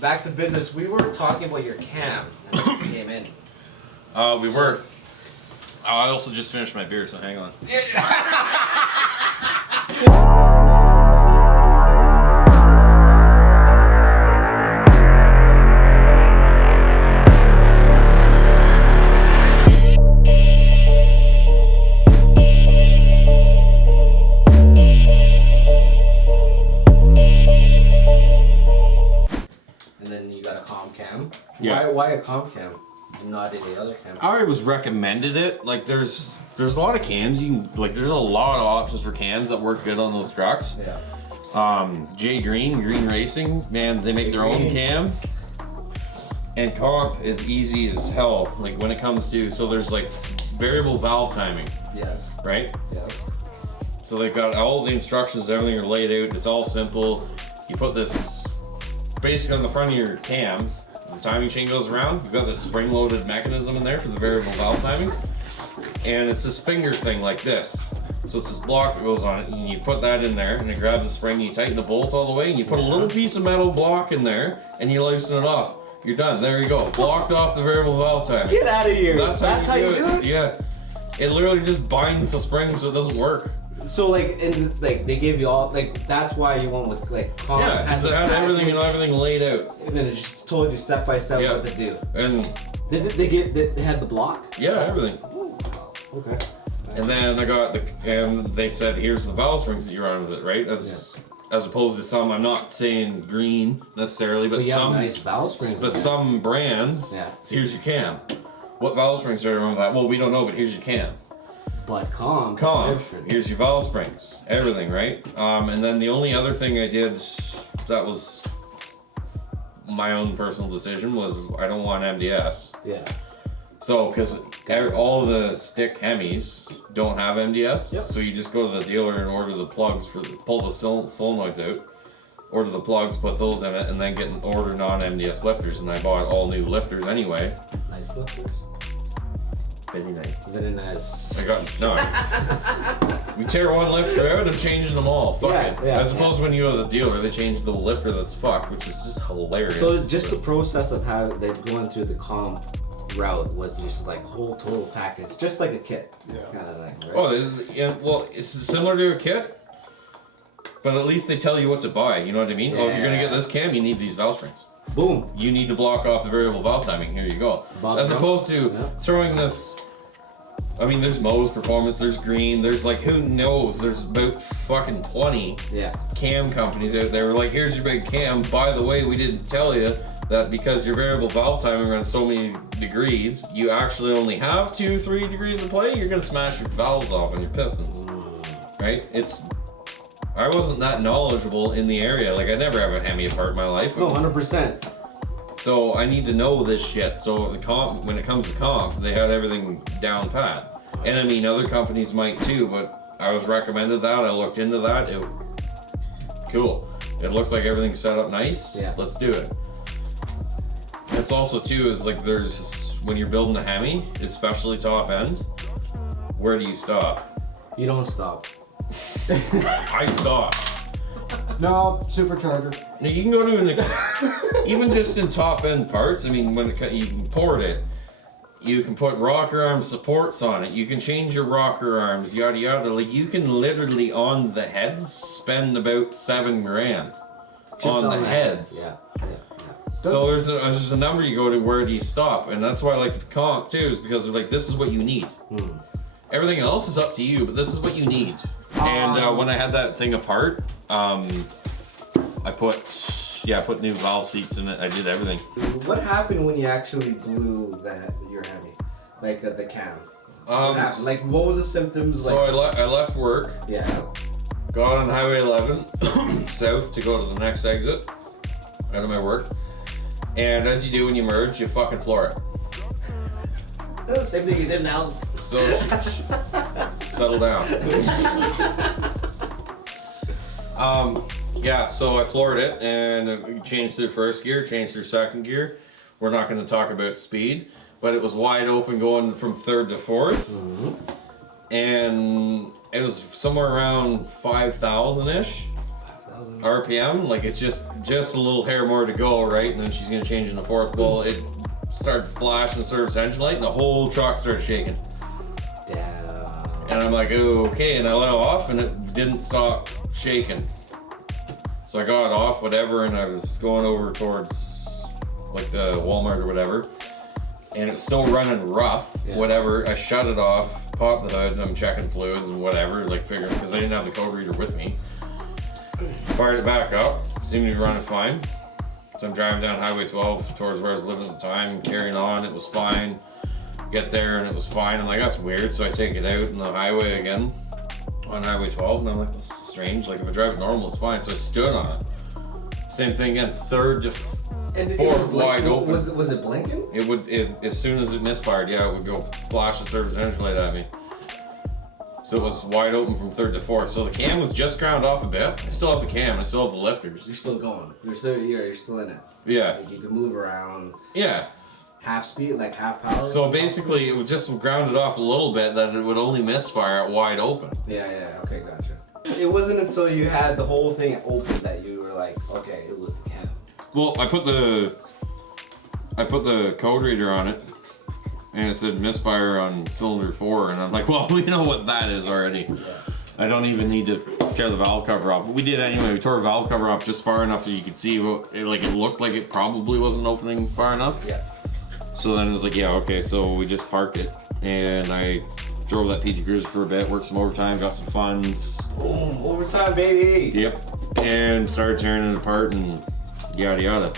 back to business. We were talking about your cam and then you came in. We were. I also just finished my beer, so hang on. And then you got a comp cam. Yeah. Why a comp cam? Not any other cam. I was recommended it. Like, there's a lot of cams. You can there's a lot of options for cams that work good on those trucks. Yeah. Jay Green Racing, man, they make their own cam. And comp is easy as hell. Like when it comes to, so there's like variable valve timing, Yes. right? Yes. So they've got all the instructions, everything are laid out. It's all simple. You put this basically on the front of your cam. The timing chain goes around. You've got this spring-loaded mechanism in there for the variable valve timing, and it's this finger thing like this. So it's this block that goes on it, and you put that in there, and it grabs the spring. You tighten the bolts all the way, and you put a little piece of metal block in there, and you loosen it off. You're done. There you go. Blocked off the variable valve timing. Get out of here. That's how you do it. Yeah. It literally just binds the spring so it doesn't work. So they gave you all that's why you went with comp. Yeah, because it had everything laid out. And then it just told you step by step what to do. And They had the block? yeah, everything. Okay. And then they said, here's the valve springs that you're on with it, right? As opposed to some, I'm not saying green necessarily, but you have some nice valve springs. But some brands, so here's your cam. What valve springs are on that? Well, we don't know, but here's your cam. But comp, here's your valve springs, everything, right? And then the only other thing I did that was my own personal decision was I don't want MDS. Yeah. So, because all the stick Hemis don't have MDS, so you just go to the dealer and order the plugs pull the solenoids out, order the plugs, put those in it, and then order non-MDS lifters. And I bought all new lifters anyway. Nice lifters. Very nice. Very nice. We tear one lifter out and change them all. Fuck it. Yeah, As opposed to when you go to the dealer, they change the lifter that's fucked, which is just hilarious. So just the process of going through the comp route was just like a whole total package, just like a kit, kind of thing, right? Well, it's similar to a kit, but at least they tell you what to buy. You know what I mean? Oh, if you're gonna get this cam, you need these valve springs. Boom. You need to block off the variable valve timing. Here you go. As opposed to throwing this. I mean, there's Moe's Performance, there's Green, there's who knows? There's about fucking 20 cam companies out there. Like, here's your big cam. By the way, we didn't tell you that because your variable valve timing runs so many degrees, you actually only have 2-3 degrees of play. You're gonna smash your valves off on your pistons, right? I wasn't that knowledgeable in the area. Like, I never have a Hemi apart in my life. No, 100%. So I need to know this shit. So the comp, when it comes to comp, they had everything down pat. And I mean, other companies might too, but I was recommended that. I looked into that. Cool. It looks like everything's set up nice. Yeah. Let's do it. It's also too is when you're building a Hemi, especially top end, where do you stop? You don't stop. I stop. No, supercharger. Now you can go to even just in top end parts. I mean, you can port it, you can put rocker arm supports on it. You can change your rocker arms, yada yada. Like you can literally on the heads spend about $7,000 Just on the heads. Yeah. So there's a number you go to. Where do you stop? And that's why I like to comp too, is because this is what you need. Everything else is up to you, but this is what you need. And when I had that thing apart, I put new valve seats in it. I did everything. What happened when you actually blew your Hemi, the cam? What was the symptoms? So I left work. Yeah. Got on Highway 11 south to go to the next exit out of my work. And as you do when you merge, you fucking floor it. That's the same thing you did now. So settle down. So I floored it and changed through first gear, changed through second gear. We're not going to talk about speed, but it was wide open going from third to fourth. And it was somewhere around 5,000-ish. RPM, like it's just a little hair more to go, right? And then she's gonna change in the fourth. Well, it started to flash and service engine light, and the whole truck started shaking. Damn. And I'm like, oh, okay, and I let it off, and it didn't stop shaking. So I got it off, whatever, and I was going over towards like the Walmart or whatever, and it's still running rough, whatever. I shut it off, popped the hood, and I'm checking fluids and whatever, like figuring, because I didn't have the code reader with me. Fired it back up, seemed to be running fine. So I'm driving down Highway 12 towards where I was living at the time, carrying on, it was fine. Get there and it was fine. I'm like, that's weird, so I take it out in the highway again on Highway 12, and I'm like, this is strange. Like, if I drive it normal, it's fine. So I stood on it. Same thing again, third to fourth wide open. Was it blinking? It would, as soon as it misfired, yeah, it would go flash the service engine light at me. So it was wide open from third to fourth. So the cam was just ground off a bit. I still have the cam, I still have the lifters. You're still going. You're still in it. Yeah. Like you can move around. Yeah. Half speed, like half power. So basically, it was just grounded off a little bit that it would only misfire at wide open. Yeah. Okay, gotcha. It wasn't until you had the whole thing open that you were like, okay, it was the cam. Well, I put the code reader on it, and it said misfire on cylinder 4, and I'm like, well, we know what that is already. Yeah. I don't even need to tear the valve cover off. But we did anyway. We tore the valve cover off just far enough that you could see what it looked like it probably wasn't opening far enough. Yeah. So then it was like, yeah, okay, so we just parked it, and I drove that PT Cruiser for a bit, worked some overtime, got some funds. Boom, overtime, baby! Yep, and started tearing it apart and yada yada.